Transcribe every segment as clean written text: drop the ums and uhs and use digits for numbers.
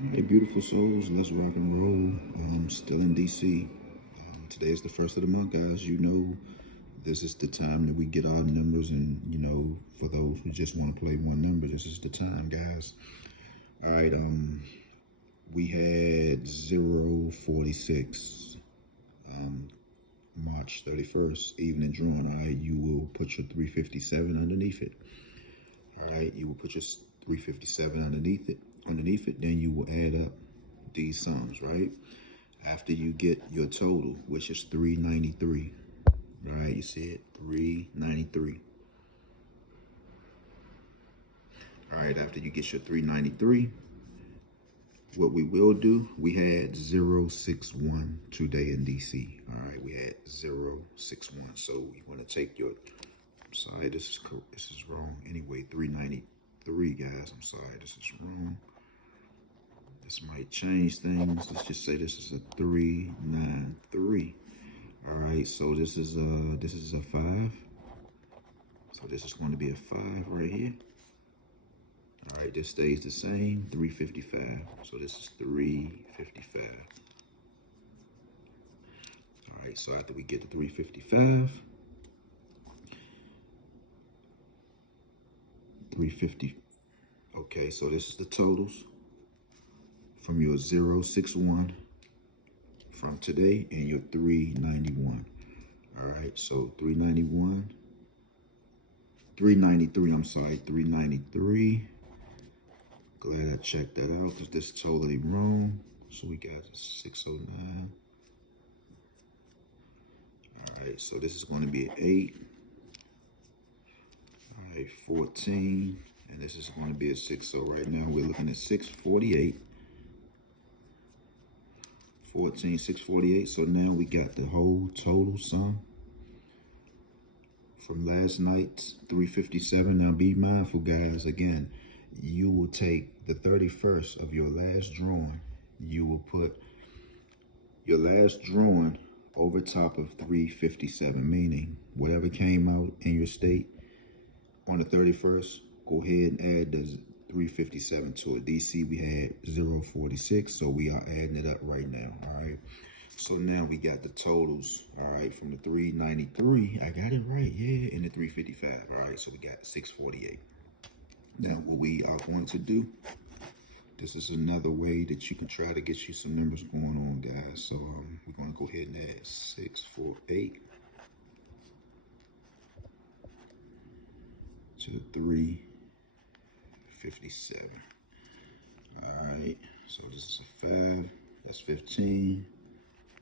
Hey, beautiful souls, let's rock and roll. Still in DC. Today is the first of the month, guys. You know, this is the time that we get our numbers, and for those who just want to play one number, this is the time, guys. All right, we had 046, March 31st, evening drawing. All right, you will put your 357 underneath it. All right, you will put your 357 underneath it. Then you will add up these sums, right? After you get your total, which is 393, right? You see it, 393. All right, after you get your 393, what we will do, we had 061 today in DC. All right, we had 061. So you want to take your, I'm sorry, this is wrong. Anyway, 393, guys. I'm sorry, this is wrong. This might change things. Let's just say this is a 393. All right, so this is a 5. So this is going to be a 5 right here. All right, this stays the same, 355. So this is 355. All right, so after we get to 355, 350. Okay, so this is the totals from your 061 from today and your 391. All right, so 391, 393, I'm sorry, 393. Glad I checked that out because this is totally wrong. So we got 609. All right, so this is going to be an 8. All right, 14. And this is going to be a 6. So right now we're looking at 648. 14, 648. So now we got the whole total sum from last night's 357. Now be mindful, guys. Again, you will take the 31st of your last drawing. You will put your last drawing over top of 357, meaning whatever came out in your state on the 31st, go ahead and add the 357 to it. DC, we had 046, so we are adding it up right now, all right? So now we got the totals, all right, from the 393, I got it right, yeah, and the 355, all right? So we got 648. Now, what we are going to do, this is another way that you can try to get you some numbers going on, guys. So we're going to go ahead and add 648 to the 357. All right, so this is a 5, that's 15,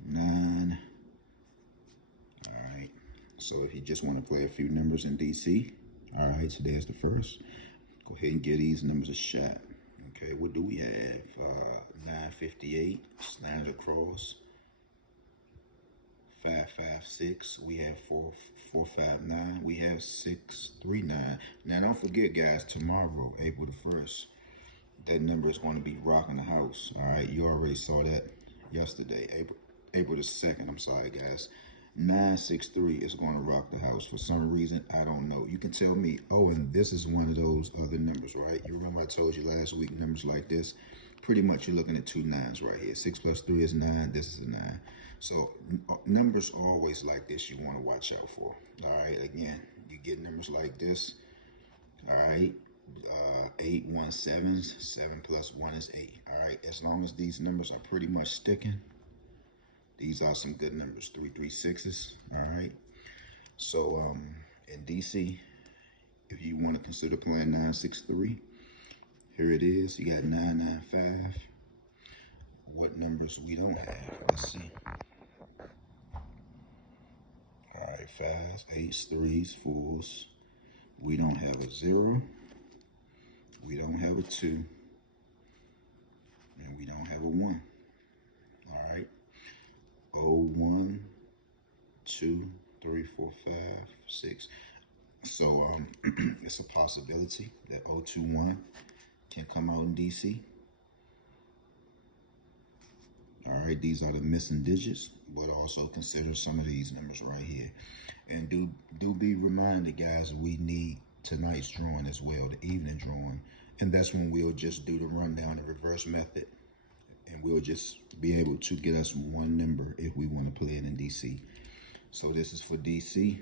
9. All right, so if you just want to play a few numbers in DC, all right, today is the first. Go ahead and give these numbers a shot. Okay, what do we have? 958, slanted across. 556. We have 459. We have 639. Now don't forget, guys, tomorrow, April the 1st, that number is going to be rocking the house. All right, you already saw that yesterday, April the 2nd. I'm sorry, guys. 963 is going to rock the house for some reason. I don't know. You can tell me, oh, and this is one of those other numbers, right? You remember I told you last week numbers like this? Pretty much you're looking at 2 9s right here. 6 plus 3 is 9. This is a 9. So numbers always like this you want to watch out for. All right, again, you get numbers like this. All right, 817s, 7 plus 1 is 8. All right, as long as these numbers are pretty much sticking, these are some good numbers, 336s, all right? So in DC, if you want to consider playing 963, here it is. You got 995. What numbers we don't have? Let's see. All right, 5s, 8s, 3s, 4s. We don't have a 0. We don't have a 2. And we don't have a 1. All right. 0, 1, 2, 3, 4, 5, 6. So it's a possibility that 021 can come out in DC. All right, these are the missing digits, but also consider some of these numbers right here. And do be reminded, guys, we need tonight's drawing as well, the evening drawing. And that's when we'll just do the rundown, the reverse method. and we'll just be able to get us one number if we want to play it in DC. So this is for DC.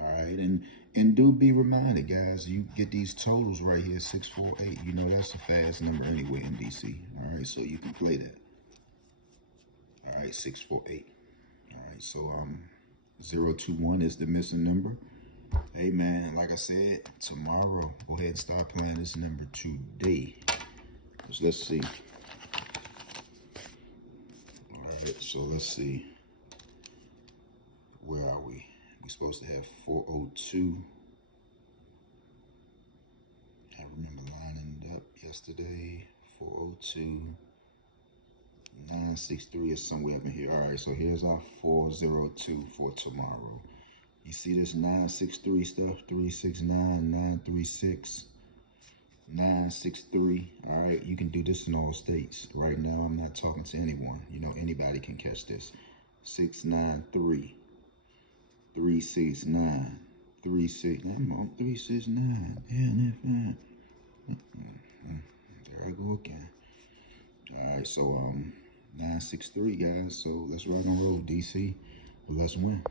All right, and do be reminded, guys, you get these totals right here, 648. You know that's a fast number anyway in DC. All right, so you can play that. All right, 648. All right, so 021 is the missing number. Hey man, like I said, tomorrow go ahead and start playing this number today. Let's see. All right, so let's see. Where are we? We're supposed to have 402. I remember lining it up yesterday. 402. 963 is somewhere up in here. All right, so here's our 402 for tomorrow. You see this 963 stuff? 369, 936, 963. All right, you can do this in all states. Right now, I'm not talking to anyone. You know, anybody can catch this. 693, 369, 369. I'm on 369. Damn, there I go again. All right, so 963, guys. So let's rock and roll, DC. Let's win.